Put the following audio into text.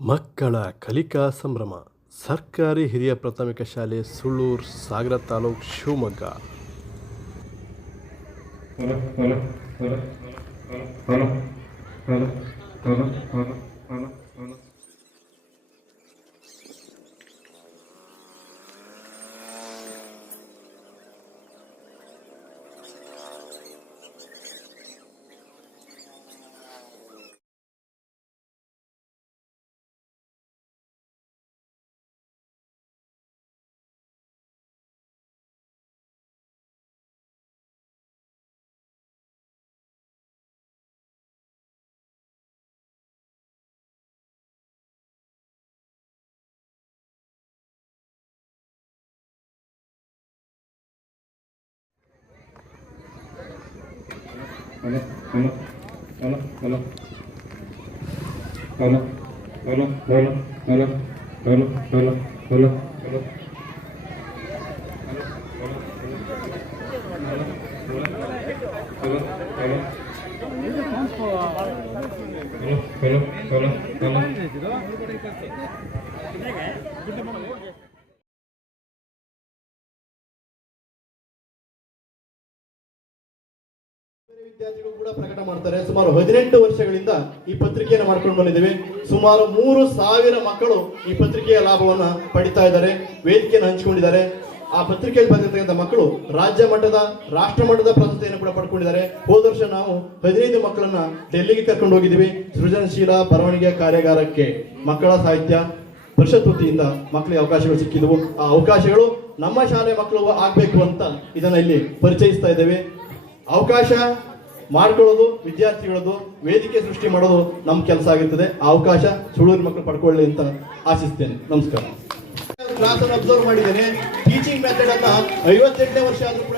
ಮಕ್ಕಳ ಕಲಿಕಾ ಸಂಭ್ರಮ ಸರ್ಕಾರಿ ಹಿರಿಯ ಪ್ರಾಥಮಿಕ ಶಾಲೆ Sullur Sagara taluk Shivamogga hello hello hello hello hello hola, Hola, hola, hola, hola. Hola, hola, hola, hola, hola, hola, hola, hola. Hola, hola. Hola, hola, ವಿದ್ಯಾರ್ಥಿಗಳು ಕೂಡ ಪ್ರಕಟ ಮಾಡ್ತಾರೆ. ಸುಮಾರು ಹದಿನೆಂಟು ವರ್ಷಗಳಿಂದ ಈ ಪತ್ರಿಕೆಯನ್ನು ಮಾಡ್ಕೊಂಡು ಬಂದಿದ್ದೇವೆ. ಸುಮಾರು ಮೂರು ಸಾವಿರ ಮಕ್ಕಳು ಈ ಪತ್ರಿಕೆಯ ಲಾಭವನ್ನ ಪಡಿತಾ ಇದ್ದಾರೆ, ವೇದಿಕೆಯನ್ನು ಹಂಚಿಕೊಂಡಿದ್ದಾರೆ. ಆ ಪತ್ರಿಕೆಯಲ್ಲಿ ಬಂದಿರತಕ್ಕಂಥ ಮಕ್ಕಳು ರಾಜ್ಯ ಮಟ್ಟದ, ರಾಷ್ಟ್ರ ಮಟ್ಟದ ಪ್ರಶಸ್ತಿಯನ್ನು ಕೂಡ ಪಡ್ಕೊಂಡಿದ್ದಾರೆ. ಹೋದ ವರ್ಷ ನಾವು ಹದಿನೈದು ಮಕ್ಕಳನ್ನ ಡೆಲ್ಲಿಗೆ ಕರ್ಕೊಂಡು ಹೋಗಿದ್ದೀವಿ. ಸೃಜನಶೀಲ ಬರವಣಿಗೆ ಕಾರ್ಯಾಗಾರಕ್ಕೆ ಮಕ್ಕಳ ಸಾಹಿತ್ಯ ಪರಿಷತ್ ವತಿಯಿಂದ ಮಕ್ಕಳಿಗೆ ಅವಕಾಶಗಳು ಸಿಕ್ಕಿದವು. ಆ ಅವಕಾಶಗಳು ನಮ್ಮ ಶಾಲೆ ಮಕ್ಕಳು ಆಗ್ಬೇಕು ಅಂತ ಇದನ್ನ ಇಲ್ಲಿ ಪರಿಚಯಿಸ್ತಾ ಇದ್ದೇವೆ. ಅವಕಾಶ ಮಾಡ್ಕೊಳ್ಳೋದು, ವಿದ್ಯಾರ್ಥಿಗಳದ್ದು, ವೇದಿಕೆ ಸೃಷ್ಟಿ ಮಾಡೋದು ನಮ್ಮ ಕೆಲಸ ಆಗಿರ್ತದೆ. ಅವಕಾಶ ಸುಳೂರು ಮಕ್ಕಳು ಪಡ್ಕೊಳ್ಳಿ ಅಂತ ಆಶಿಸ್ತೇನೆ. ನಮಸ್ಕಾರ. ಕ್ಲಾಸ್ ಅನ್ನು ಅಬ್ಸರ್ವ್ ಮಾಡಿದ್ದೇನೆ. ಟೀಚಿಂಗ್ ಮೆಥಡ್ ಅನ್ನ ಐವತ್ತೆಂಟನೇ ವರ್ಷ ಆದರೂ ಕೂಡ